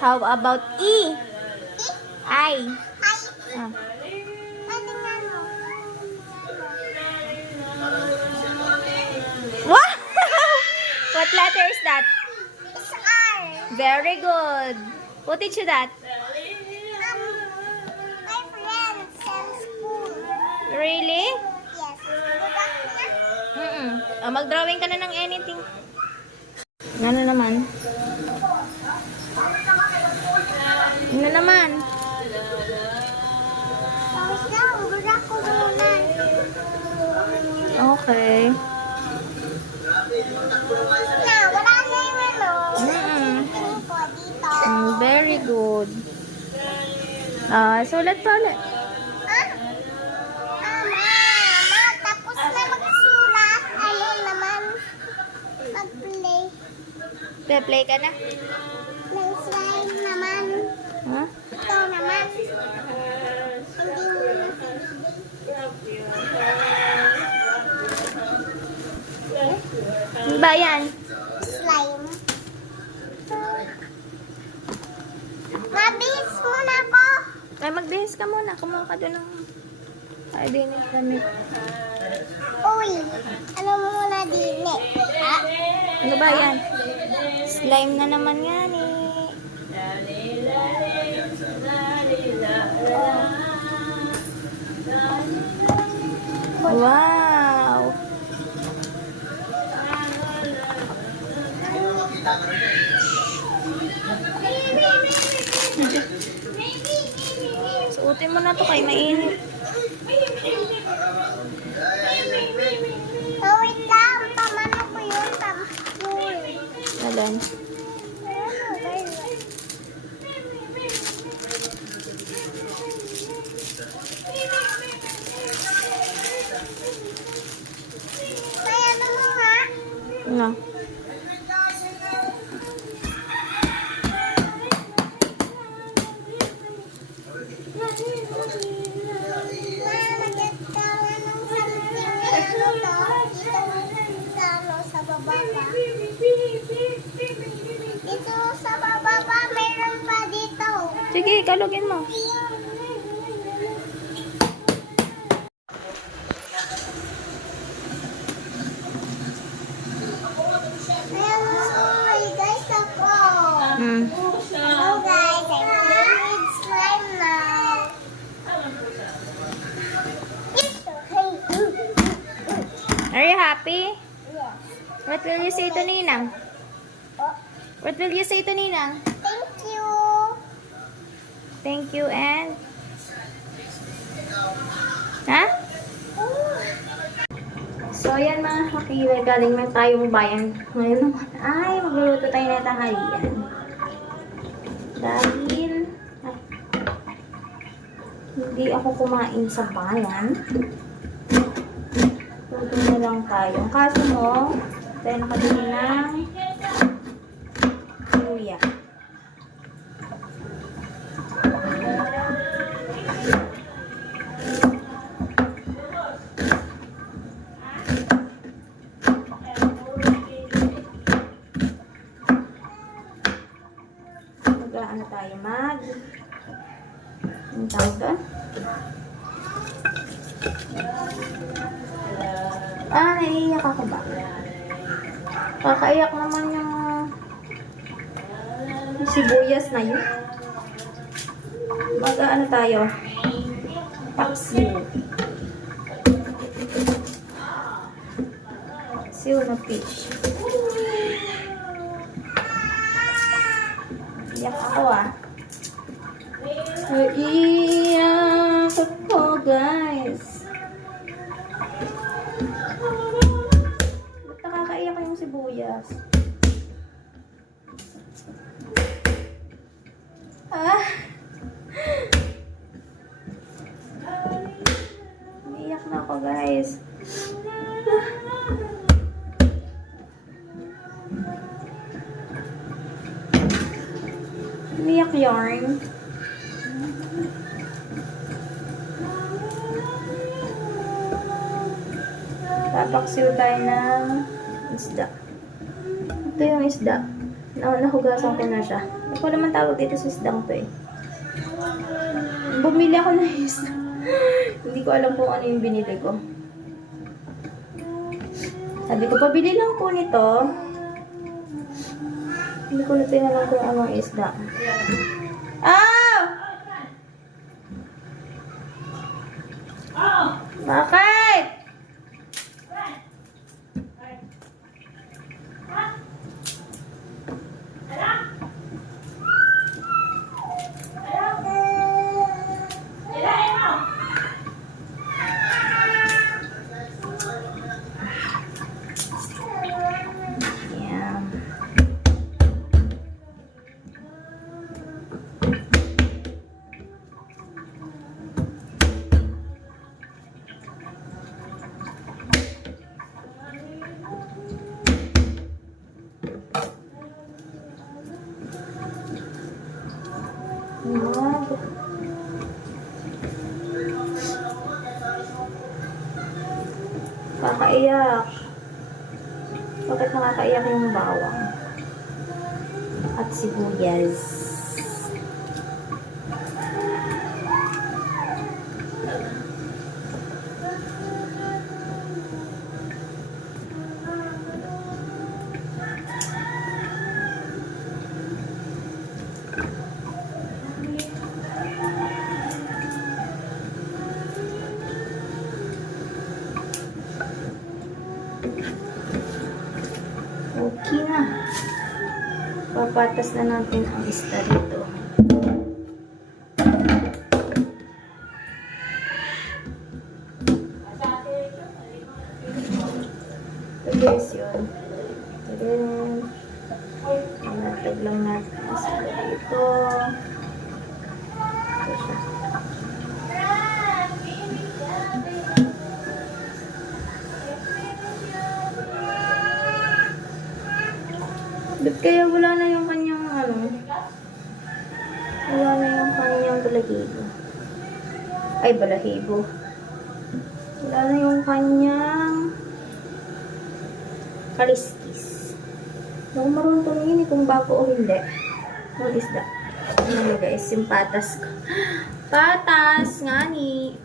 How about E? I. Ah. What? What letter is that? It's R. Very good. Who teach you that? My friends in school. Really? Yes. Mag-drawing ka na ng anything. Ano naman? Ano naman? Tapos lang, gura ko muna. Okay. Na, wala na yung ano. Tingin ko dito. Very good. Sulat pa ulit. Ma, tapos na magsulat. Ano naman? Mag-play. Play ka na? Ng slime naman. Ha? Ito naman. Ano ba yan? Slime. Mabihis muna ko. Ay, magbihis ka muna. Kumuha ka doon ng... Ay, din yung damit. Uy, ano muna din eh. Ah, Ano ba yan? Slime na naman yan eh. Wow! Suotin mo na to kay mainit. oh, wait lang. Pamano ko yun. Pamano. Alan. May ano mo nga? Ano? Dito sa baba pa, meron pa dito. Sige, kalugin mo. Hello, guys ako. Hello guys, I'm playing with slime now. Are you happy? Yes. What will you say to Ninang? Oh, What will you say to Ninang? thank you. Thank you and... Ha? So, ayan mga kakile, galing na tayong bayan. Ngayon naman, ay, magluluto tayo na tanghalian. Dahil, hindi ako kumain sa bayan. Luto na lang tayo. Ang kaso mo, tayo nakabili ng luya. Mag-ano tayo ang tawag doon? Naiiyak ako ba? Kakaiyak naman yung sibuyas na yun. Mag-ano tayo? Paksiw. Paksiw na fish. Iyak ako Iyak ako guys. Ba't nakakaiyak yung sibuyas? Iyak na ako guys. Papaksiw tayo ng isda. Ito yung isda. Nahugasan ko na siya. Hindi ko naman tawag dito sa isdang to eh. Bumili ako ng isda. Hindi ko alam kung ano yung binili ko. Sabi ko, pabili lang po nito. Hindi ko na tinalang kung anong isda. Bakit? Yan. Yan. Kakaiyak. Bakit nakakaiyak yung bawang? At sibuyas. Okay na. Papatas na natin ang isda dito. Ito guys yun. Ito din. Natag lang natin ang isda dito. Ito siya. Ba't kaya wala na yung kanyang wala na yung kanyang balahibo. Ay, balahibo. Wala na yung kanyang kaliskis. Hindi ako marunong tumingin kung bago o hindi. What is that? Ano guys, yung patas ko. Patas! Nga ni.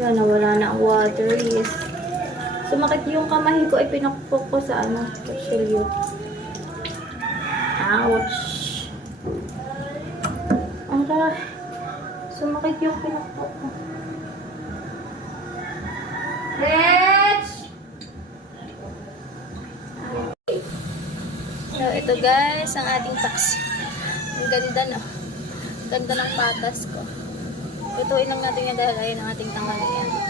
Yan, nawala na ang water. Yes. Sumakit yung kamay ko ay pinakpok ko sa kutsilyo. Ouch! Aray! Sumakit yung pinakpok ko. Let's! So, ito guys, ang ating paksi. Ang ganda no? Ang ganda ng patas ko. Lutuin lang natin yung dahil ayun ang ating tanghalian.